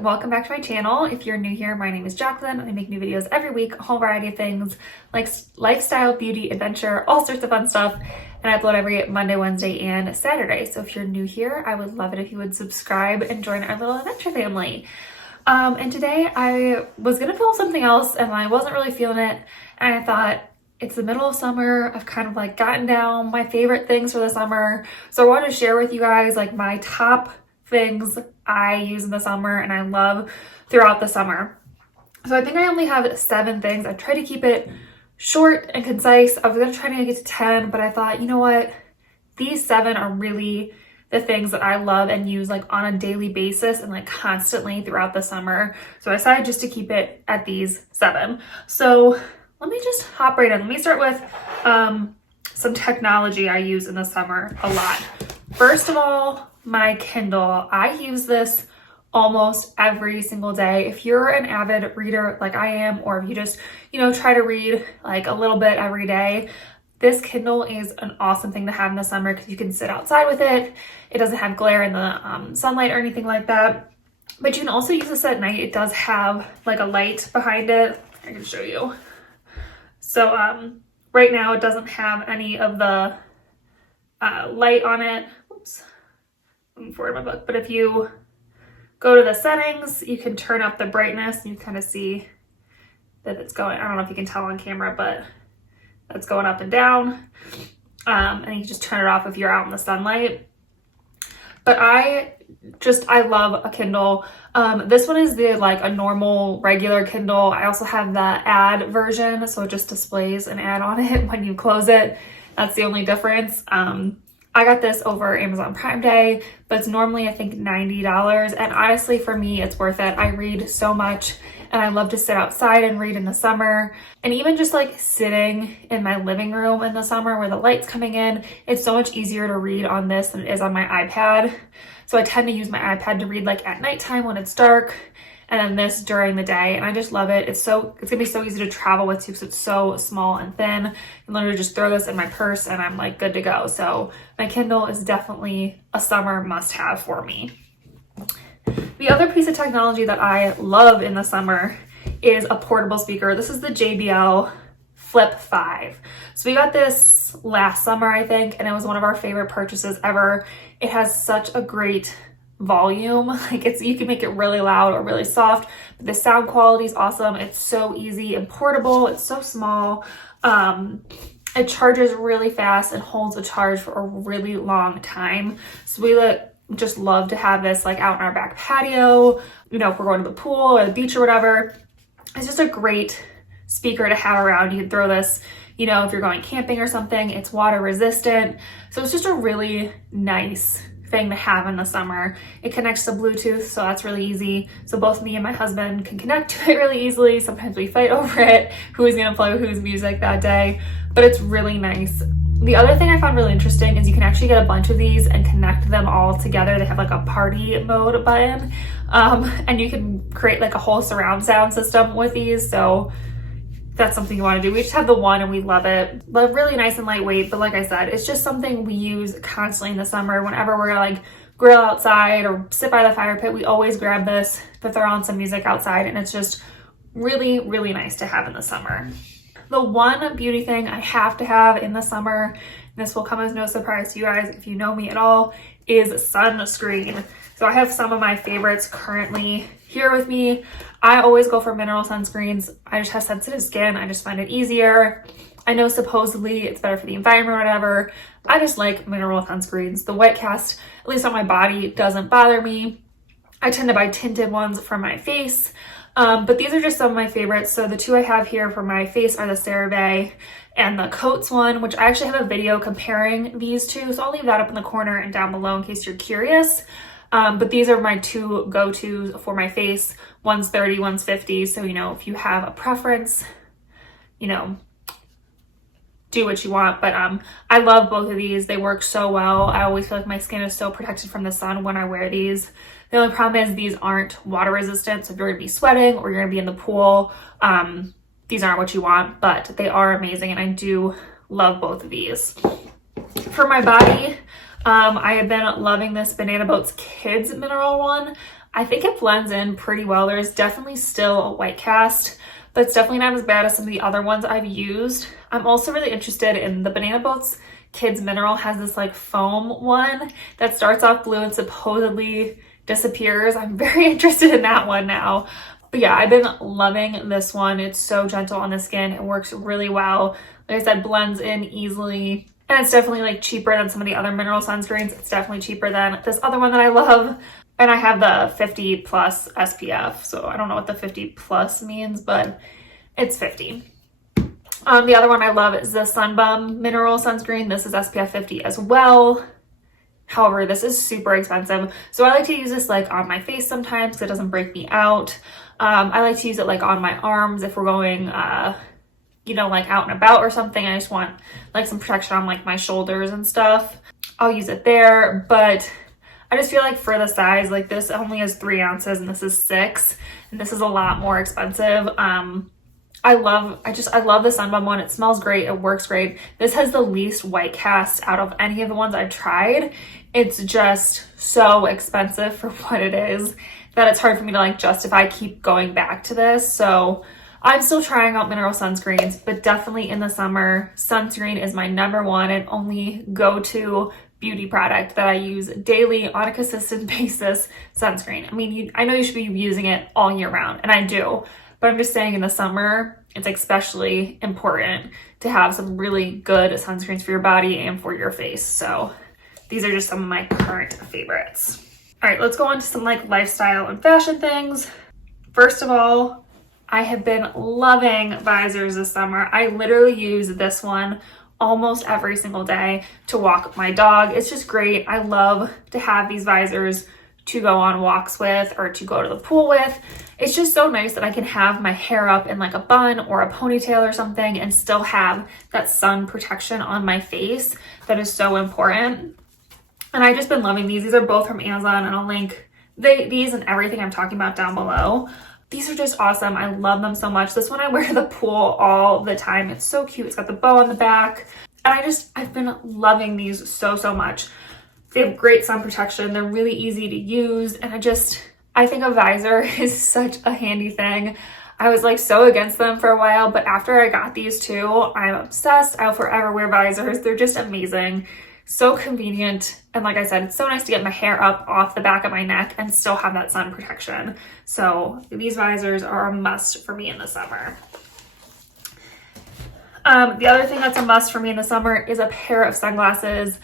welcome back to my channel. If you're new here, my name is Jacqueline. I make new videos every week, a whole variety of things like lifestyle, beauty, adventure, all sorts of fun stuff. And I upload every Monday, Wednesday, and Saturday. So if you're new here, I would love it if you would subscribe and join our little adventure family. And today I was gonna film something else and I wasn't really feeling it. And I thought, it's the middle of summer. I've kind of like gotten down my favorite things for the summer. So I wanted to share with you guys like my top things I use in the summer and I love throughout the summer. So I think I only have 7 things. I try to keep it short and concise. I was gonna try to get to 10, but I thought, you know what? These 7 are really the things that I love and use like on a daily basis and like constantly throughout the summer. So I decided just to keep it at these 7. So let me just hop right in. Let me start with some technology I use in the summer a lot. First of all, my Kindle. I use this almost every single day. If you're an avid reader like I am, or if you just, try to read like a little bit every day, this Kindle is an awesome thing to have in the summer because you can sit outside with it. It doesn't have glare in the sunlight or anything like that. But you can also use this at night. It does have like a light behind it. I can show you. So right now it doesn't have any of the light on it. Oops. Forward my book, but if you go to the settings, you can turn up the brightness and you kind of see that it's going, I don't know if you can tell on camera, but it's going up and down. And you can just turn it off if you're out in the sunlight. But I love a Kindle. This one is like a normal regular Kindle. I also have the ad version, so it just displays an ad on it when you close it. That's the only difference. I got this over Amazon Prime Day, but it's normally I think $90. And honestly, for me, it's worth it. I read so much and I love to sit outside and read in the summer. And even just like sitting in my living room in the summer where the light's coming in, it's so much easier to read on this than it is on my iPad. So I tend to use my iPad to read like at nighttime when it's dark, and then this during the day, and I just love it. It's gonna be so easy to travel with too because it's so small and thin. I can literally just throw this in my purse and I'm like good to go. So my Kindle is definitely a summer must-have for me. The other piece of technology that I love in the summer is a portable speaker. This is the JBL Flip 5. So we got this last summer, I think, and it was one of our favorite purchases ever. It has such a great volume. Like you can make it really loud or really soft, but the sound quality is awesome. It's so easy and portable. It's so small. It charges really fast and holds a charge for a really long time. So we just love to have this like out in our back patio, if we're going to the pool or the beach or whatever. It's just a great speaker to have around. You can throw this, if you're going camping or something. It's water resistant. So it's just a really nice thing to have in the summer. It connects to Bluetooth, so that's really easy. So both me and my husband can connect to it really easily. Sometimes we fight over it, who is gonna play whose music that day, but it's really nice. The other thing I found really interesting is you can actually get a bunch of these and connect them all together. They have like a party mode button, and you can create like a whole surround sound system with these. So that's something you want to do. We just have the one and we love it. But really nice and lightweight. But like I said, it's just something we use constantly in the summer. Whenever we're gonna like grill outside or sit by the fire pit, we always grab this to throw on some music outside, and it's just really, really nice to have in the summer. The one beauty thing I have to have in the summer, and this will come as no surprise to you guys if you know me at all, is sunscreen. So I have some of my favorites currently here with me. I always go for mineral sunscreens. I just have sensitive skin. I just find it easier. I know supposedly it's better for the environment or whatever. I just like mineral sunscreens. The white cast, at least on my body, doesn't bother me. I tend to buy tinted ones for my face. But these are just some of my favorites. So the 2 I have here for my face are the CeraVe and the Coats one, which I actually have a video comparing these two. So I'll leave that up in the corner and down below in case you're curious. But these are my 2 go-tos for my face. One's 30, one's 50. So, if you have a preference, do what you want. But I love both of these. They work so well. I always feel like my skin is so protected from the sun when I wear these. The only problem is these aren't water resistant. So if you're gonna be sweating or you're gonna be in the pool, these aren't what you want, but they are amazing. And I do love both of these. For my body, I have been loving this Banana Boats Kids Mineral one. I think it blends in pretty well. There's definitely still a white cast, but it's definitely not as bad as some of the other ones I've used. I'm also really interested in the Banana Boats Kids Mineral. Has this like foam one that starts off blue and supposedly disappears. I'm very interested in that one now. But yeah, I've been loving this one. It's so gentle on the skin. It works really well. Like I said, blends in easily. And it's definitely like cheaper than some of the other mineral sunscreens. It's definitely cheaper than this other one that I love. And I have the 50 plus SPF. So I don't know what the 50 plus means, but it's 50. The other one I love is the Sun Bum Mineral Sunscreen. This is SPF 50 as well. However, this is super expensive. So I like to use this like on my face sometimes because it doesn't break me out. I like to use it like on my arms if we're going, you know, like out and about or something. I just want like some protection on like my shoulders and stuff. I'll use it there, but I just feel like for the size, like this only has 3 ounces and this is 6, and this is a lot more expensive. I love the Sun Bum one. It smells great. It works great. This has the least white cast out of any of the ones I've tried. It's just so expensive for what it is that it's hard for me to like justify keep going back to this. So I'm still trying out mineral sunscreens, but definitely in the summer, sunscreen is my number one and only go-to beauty product that I use daily on a consistent basis. Sunscreen. I mean, I know you should be using it all year round, and I do. But I'm just saying in the summer, it's especially important to have some really good sunscreens for your body and for your face. So these are just some of my current favorites. All right, let's go on to some like lifestyle and fashion things. First of all, I have been loving visors this summer. I literally use this one almost every single day to walk my dog. It's just great. I love to have these visors to go on walks with or to go to the pool with. It's just so nice that I can have my hair up in like a bun or a ponytail or something and still have that sun protection on my face. That is so important. And I've just been loving these. These are both from Amazon, and I'll link these and everything I'm talking about down below. These are just awesome. I love them so much. This one I wear to the pool all the time. It's so cute. It's got the bow on the back. And I've been loving these so much. They have great sun protection. They're really easy to use. And I think a visor is such a handy thing. I was like so against them for a while, but after I got these two, I'm obsessed. I'll forever wear visors. They're just amazing. So convenient. And like I said, it's so nice to get my hair up off the back of my neck and still have that sun protection. So these visors are a must for me in the summer. The other thing that's a must for me in the summer is a pair of sunglasses.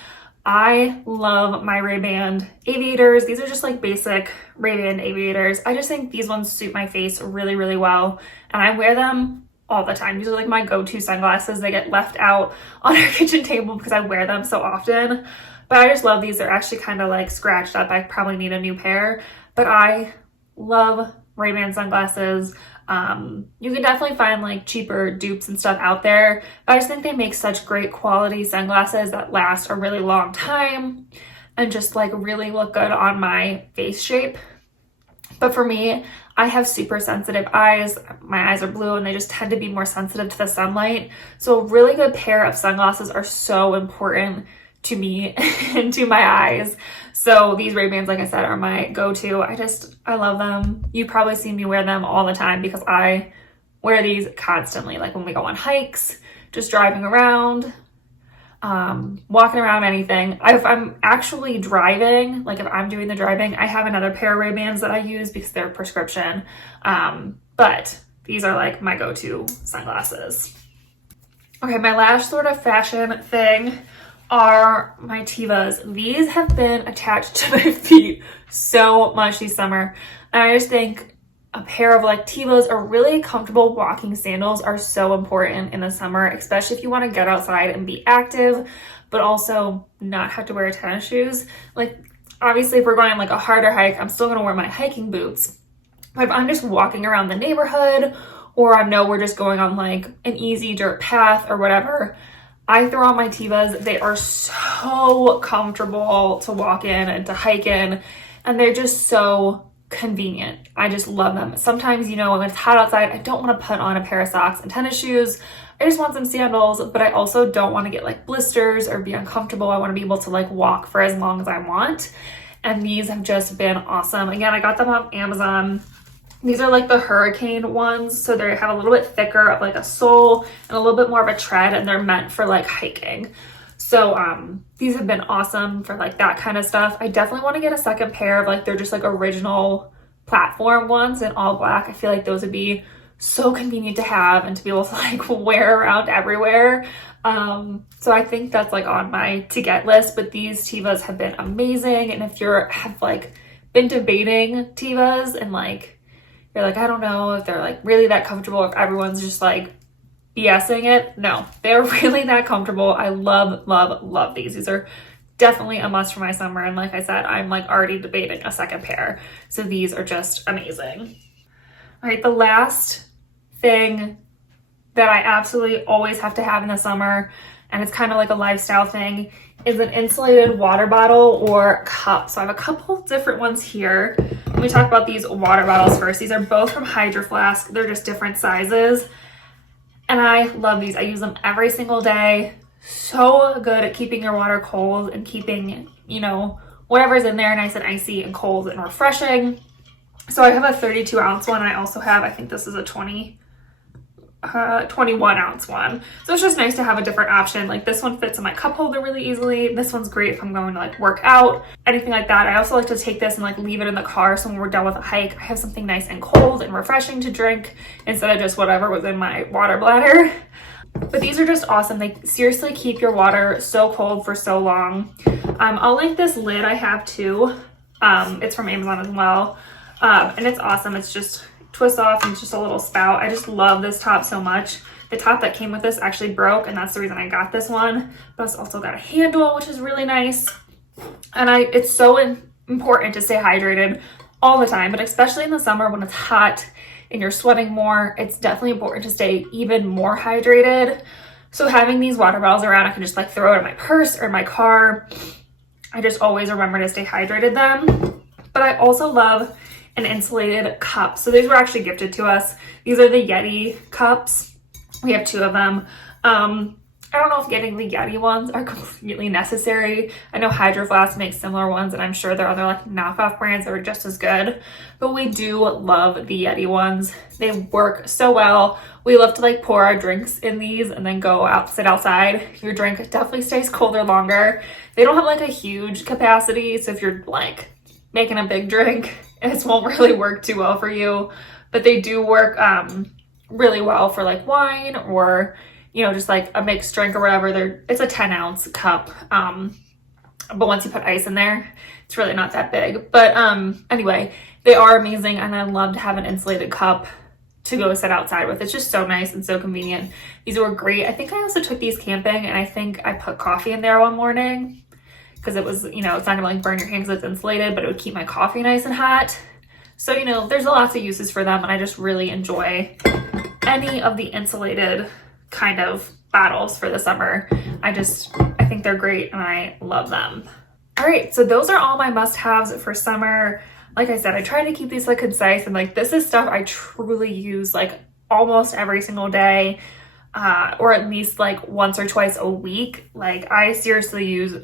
I love my Ray-Ban aviators. These are just like basic Ray-Ban aviators. I just think these ones suit my face really well. And I wear them all the time. These are like my go-to sunglasses. They get left out on our kitchen table because I wear them so often. But I just love these. They're actually kind of like scratched up. I probably need a new pair. But I love Ray-Ban sunglasses. You can definitely find like cheaper dupes and stuff out there, but I just think they make such great quality sunglasses that last a really long time and just like really look good on my face shape. But for me, I have super sensitive eyes. My eyes are blue and they just tend to be more sensitive to the sunlight. So a really good pair of sunglasses are so important to me and to my eyes. So these Ray-Bans, like I said, are my go-to. I love them. You probably see me wear them all the time because I wear these constantly. Like when we go on hikes, just driving around, walking around, anything. If I'm actually driving, like if I'm doing the driving, I have another pair of Ray-Bans that I use because they're prescription. But these are like my go-to sunglasses. Okay, my last sort of fashion thing are my Tevas. These have been attached to my feet so much this summer. And I just think a pair of like Tevas or really comfortable walking sandals are so important in the summer, especially if you want to get outside and be active, but also not have to wear tennis shoes. Like obviously if we're going on like a harder hike, I'm still going to wear my hiking boots. But if I'm just walking around the neighborhood, or I know we're just going on like an easy dirt path or whatever, I throw on my Tevas. They are so comfortable to walk in and to hike in, and they're just so convenient. I just love them. Sometimes, you know, when it's hot outside, I don't want to put on a pair of socks and tennis shoes. I just want some sandals, but I also don't want to get like blisters or be uncomfortable. I want to be able to like walk for as long as I want. and these have just been awesome. Again, I got them on Amazon. These are like the hurricane ones, so they have a little bit thicker of like a sole and a little bit more of a tread, and they're meant for like hiking. So these have been awesome for like that kind of stuff. I definitely want to get a second pair of like, they're just like original platform ones in all black. I feel like those would be so convenient to have and to be able to like wear around everywhere. So I think that's like on my to get list, but these Tevas have been amazing. And if have like been debating Tevas and like, you're like, I don't know if they're like really that comfortable, if everyone's just like BSing it. No, they're really that comfortable. I love, love, love these. These are definitely a must for my summer. And like I said, I'm like already debating a second pair. So these are just amazing. All right, the last thing that I absolutely always have to have in the summer, and it's kind of like a lifestyle thing, is an insulated water bottle or cup. So I have a couple different ones here. Let me talk about these water bottles first. These are both from Hydro Flask. They're just different sizes. And I love these. I use them every single day. So good at keeping your water cold and keeping, you know, whatever's in there nice and icy and cold and refreshing. So I have a 32 ounce one. I also have, I think this is a 21 ounce one. So it's just nice to have a different option. Like this one fits in my cup holder really easily. This one's great if I'm going to like work out, anything like that. I also like to take this and like leave it in the car. So when we're done with a hike, I have something nice and cold and refreshing to drink instead of just whatever was in my water bladder. But these are just awesome. They seriously keep your water so cold for so long. I'll link this lid I have too. It's from Amazon as well. And it's awesome. It's just twists off and it's just a little spout. I just love this top so much. The top that came with this actually broke, and that's the reason I got this one. But it's also got a handle, which is really nice. And it's so important to stay hydrated all the time, but especially in the summer when it's hot and you're sweating more, it's definitely important to stay even more hydrated. So having these water bottles around, I can just like throw it in my purse or in my car. I just always remember to stay hydrated then. But I also love an insulated cup. So these were actually gifted to us. These are the Yeti cups. We have two of them. I don't know if getting the Yeti ones are completely necessary. I know Hydro Flask makes similar ones, and I'm sure there are other like knockoff brands that are just as good, but we do love the Yeti ones. They work so well. We love to like pour our drinks in these and then go out, sit outside. Your drink definitely stays colder longer. They don't have like a huge capacity, so if you're like making a big drink, it won't really work too well for you, but they do work really well for like wine or, you know, just like a mixed drink or whatever. It's a 10 ounce cup, but once you put ice in there, it's really not that big. But anyway, they are amazing, and I love to have an insulated cup to go sit outside with. It's just so nice and so convenient. These were great. I think I also took these camping, and I think I put coffee in there one morning because it was, you know, it's not gonna like burn your hands because it's insulated, but it would keep my coffee nice and hot. So, you know, there's lots of uses for them, and I just really enjoy any of the insulated kind of bottles for the summer. I think they're great, and I love them. All right, so those are all my must-haves for summer. Like I said, I try to keep these like concise, and like this is stuff I truly use like almost every single day, or at least like once or twice a week. Like I seriously use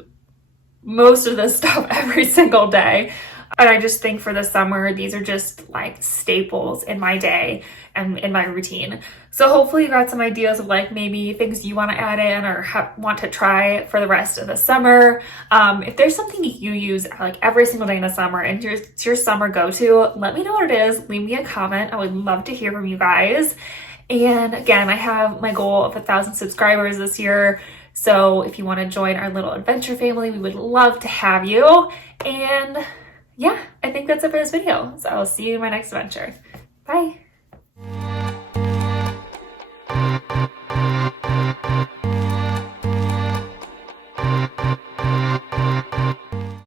most of this stuff every single day. And I just think for the summer, these are just like staples in my day and in my routine. So hopefully you got some ideas of like maybe things you want to add in or want to try for the rest of the summer. If there's something you use like every single day in the summer and it's your summer go-to, let me know what it is. Leave me a comment. I would love to hear from you guys. And again, I have my goal of 1,000 subscribers this year. So if you want to join our little adventure family, we would love to have you. And yeah, I think that's it for this video. So I'll see you in my next adventure. Bye.